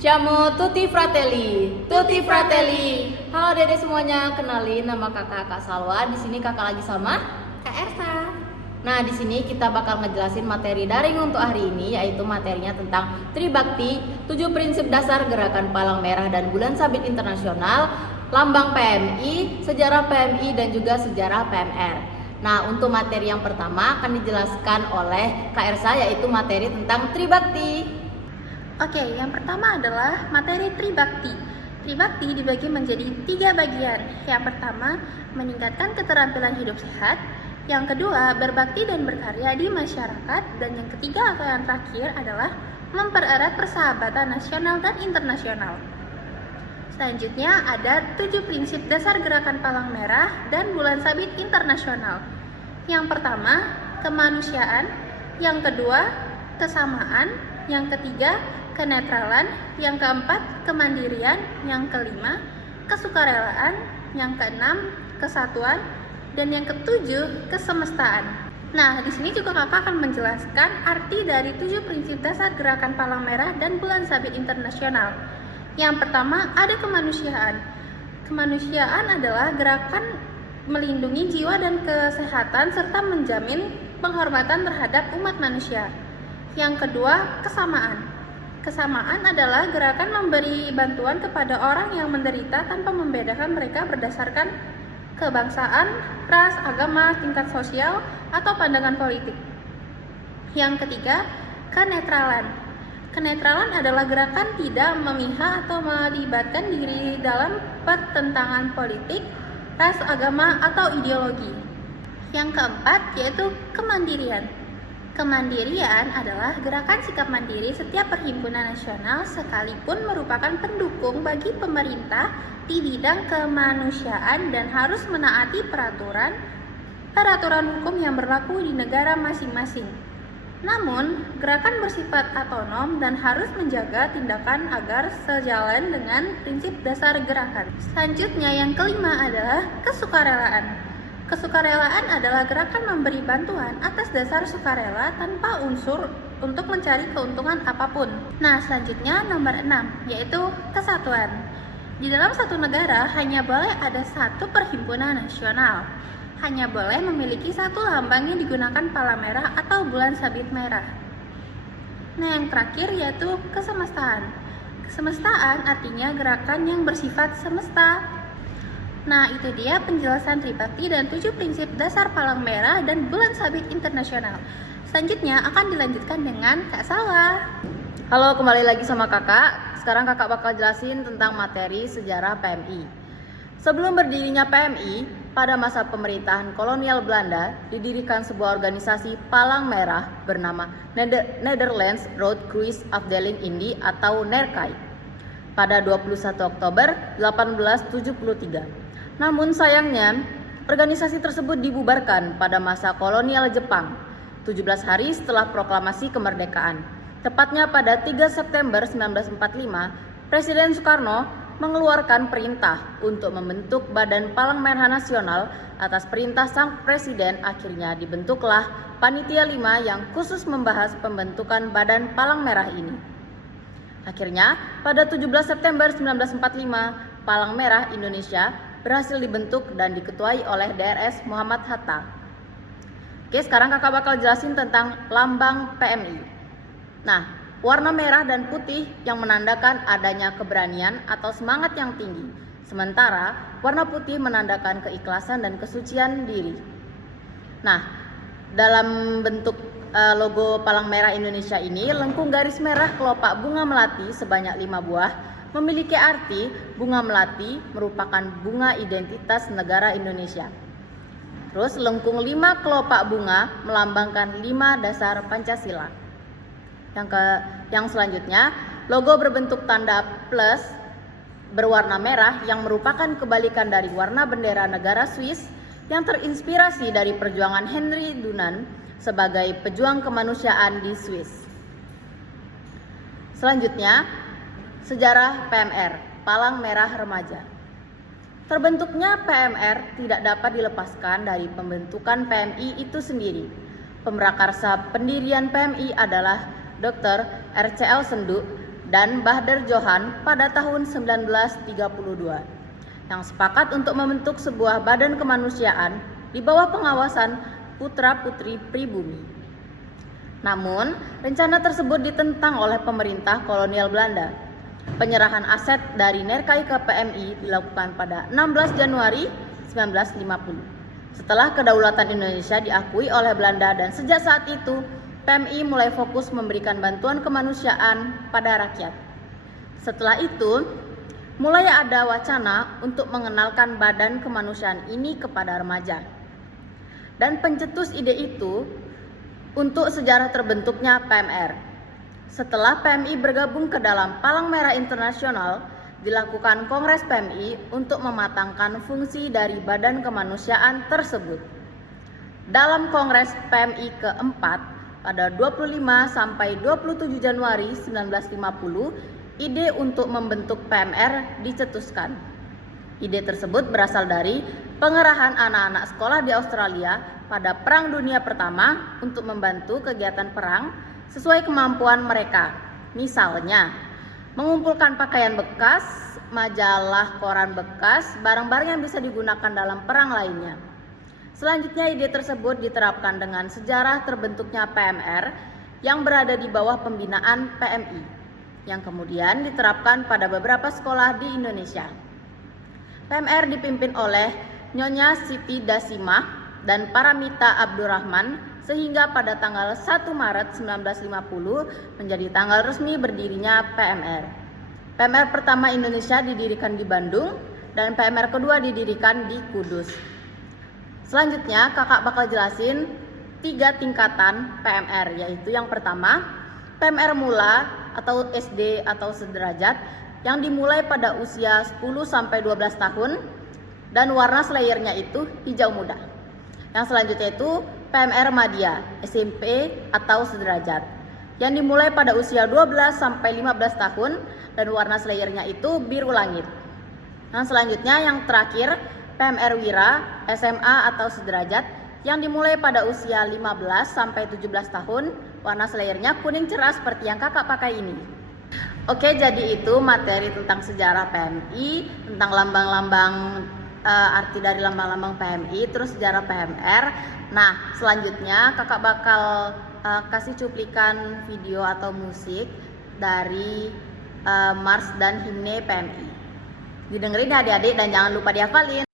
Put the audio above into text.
Siamo tutti fratelli, tutti fratelli. Halo Dede semuanya, kenalin nama Kak Salwa. Di sini Kakak lagi sama Kak Ersa. Nah, di sini kita bakal ngejelasin materi daring untuk hari ini, yaitu materinya tentang Tribakti, 7 prinsip dasar Gerakan Palang Merah dan Bulan Sabit Internasional, lambang PMI, sejarah PMI dan juga sejarah PMR. Nah, untuk materi yang pertama akan dijelaskan oleh Kak Ersa, yaitu materi tentang Tribakti. Oke, yang pertama adalah materi Tribakti. Tribakti dibagi menjadi 3 bagian. Yang pertama, meningkatkan keterampilan hidup sehat. Yang kedua, berbakti dan berkarya di masyarakat. Dan yang ketiga atau yang terakhir adalah mempererat persahabatan nasional dan internasional. Selanjutnya ada 7 prinsip dasar Gerakan Palang Merah dan Bulan Sabit Internasional. Yang pertama, kemanusiaan. Yang kedua, kesamaan. Yang ketiga, kenetralan. Yang keempat, kemandirian. Yang kelima, kesukarelaan. Yang keenam, kesatuan. Dan yang ketujuh, kesemestaan. Nah, di sini juga kakak akan menjelaskan arti dari 7 prinsip dasar Gerakan Palang Merah dan Bulan Sabit Internasional. Yang pertama, ada kemanusiaan. Kemanusiaan adalah gerakan melindungi jiwa dan kesehatan serta menjamin penghormatan terhadap umat manusia. Yang kedua, kesamaan. Kesamaan adalah gerakan memberi bantuan kepada orang yang menderita tanpa membedakan mereka berdasarkan kebangsaan, ras, agama, tingkat sosial, atau pandangan politik. Yang ketiga, kenetralan. Kenetralan adalah gerakan tidak memihak atau melibatkan diri dalam pertentangan politik, ras, agama, atau ideologi. Yang keempat, yaitu kemandirian. Kemandirian adalah gerakan sikap mandiri setiap perhimpunan nasional sekalipun merupakan pendukung bagi pemerintah di bidang kemanusiaan dan harus menaati peraturan hukum yang berlaku di negara masing-masing. Namun, gerakan bersifat otonom dan harus menjaga tindakan agar sejalan dengan prinsip dasar gerakan. Selanjutnya, yang kelima adalah kesukarelaan. Kesukarelaan adalah gerakan memberi bantuan atas dasar sukarela tanpa unsur untuk mencari keuntungan apapun. Nah, selanjutnya nomor 6, yaitu kesatuan. Di dalam satu negara hanya boleh ada satu perhimpunan nasional. Hanya boleh memiliki satu lambang yang digunakan palang merah atau bulan sabit merah. Nah, yang terakhir yaitu kesemestaan. Kesemestaan artinya gerakan yang bersifat semesta. Nah, itu dia penjelasan Tribakti dan 7 prinsip dasar Palang Merah dan Bulan Sabit Internasional. Selanjutnya akan dilanjutkan dengan Kak Salwa. Halo, kembali lagi sama kakak. Sekarang kakak bakal jelasin tentang materi sejarah PMI. Sebelum berdirinya PMI, pada masa pemerintahan kolonial Belanda, didirikan sebuah organisasi Palang Merah bernama Netherlands Road Cruise Afdeling Indi atau NERKAI pada 21 Oktober 1873. Namun sayangnya, organisasi tersebut dibubarkan pada masa kolonial Jepang, 17 hari setelah proklamasi kemerdekaan. Tepatnya pada 3 September 1945, Presiden Soekarno mengeluarkan perintah untuk membentuk Badan Palang Merah Nasional. Atas perintah sang presiden, akhirnya dibentuklah Panitia 5 yang khusus membahas pembentukan Badan Palang Merah ini. Akhirnya, pada 17 September 1945, Palang Merah Indonesia berhasil dibentuk dan diketuai oleh DRS Muhammad Hatta. Oke, sekarang kakak bakal jelasin tentang lambang PMI. Nah, warna merah dan putih yang menandakan adanya keberanian atau semangat yang tinggi. Sementara warna putih menandakan keikhlasan dan kesucian diri. Nah, dalam bentuk logo Palang Merah Indonesia ini, lengkung garis merah kelopak bunga melati sebanyak 5 buah memiliki arti bunga melati merupakan bunga identitas negara Indonesia. Terus lengkung 5 kelopak bunga melambangkan 5 dasar Pancasila. Yang selanjutnya, logo berbentuk tanda plus berwarna merah yang merupakan kebalikan dari warna bendera negara Swiss yang terinspirasi dari perjuangan Henry Dunant sebagai pejuang kemanusiaan di Swiss. Selanjutnya, sejarah PMR, Palang Merah Remaja. Terbentuknya PMR tidak dapat dilepaskan dari pembentukan PMI itu sendiri. Pemrakarsa pendirian PMI adalah Dr. RCL Senduk dan Bahdar Johan pada tahun 1932 yang sepakat untuk membentuk sebuah badan kemanusiaan di bawah pengawasan putra-putri pribumi. Namun, rencana tersebut ditentang oleh pemerintah kolonial Belanda. Penyerahan aset dari Nerkai ke PMI dilakukan pada 16 Januari 1950. Setelah kedaulatan Indonesia diakui oleh Belanda dan sejak saat itu, PMI mulai fokus memberikan bantuan kemanusiaan pada rakyat. Setelah itu, mulai ada wacana untuk mengenalkan badan kemanusiaan ini kepada remaja. Dan pencetus ide itu untuk sejarah terbentuknya PMR. Setelah PMI bergabung ke dalam Palang Merah Internasional, dilakukan Kongres PMI untuk mematangkan fungsi dari badan kemanusiaan tersebut. Dalam Kongres PMI keempat pada 25 sampai 27 Januari 1950, ide untuk membentuk PMR dicetuskan. Ide tersebut berasal dari pengerahan anak-anak sekolah di Australia pada Perang Dunia Pertama untuk membantu kegiatan perang sesuai kemampuan mereka. Misalnya, mengumpulkan pakaian bekas, majalah, koran bekas, barang-barang yang bisa digunakan dalam perang lainnya. Selanjutnya, ide tersebut diterapkan dengan sejarah terbentuknya PMR yang berada di bawah pembinaan PMI, yang kemudian diterapkan pada beberapa sekolah di Indonesia. PMR dipimpin oleh Nyonya Siti Dasimah dan Paramita Abdurrahman sehingga pada tanggal 1 Maret 1950 menjadi tanggal resmi berdirinya PMR. PMR pertama Indonesia didirikan di Bandung dan PMR kedua didirikan di Kudus. Selanjutnya kakak bakal jelasin 3 tingkatan PMR, yaitu yang pertama PMR mula atau SD atau sederajat yang dimulai pada usia 10-12 tahun dan warna slayernya itu hijau muda. Yang selanjutnya itu PMR Madya, SMP atau sederajat yang dimulai pada usia 12-15 tahun dan warna slayernya itu biru langit. Yang selanjutnya yang terakhir PMR Wira, SMA atau sederajat yang dimulai pada usia 15-17 tahun, warna slayernya kuning cerah seperti yang kakak pakai ini. Oke, jadi itu materi tentang sejarah PMI, tentang lambang-lambang arti dari lambang-lambang PMI, terus sejarah PMR. Nah, selanjutnya kakak bakal kasih cuplikan video atau musik dari Mars dan Himne PMI. Didengerin ya adik-adik dan jangan lupa dihafalin.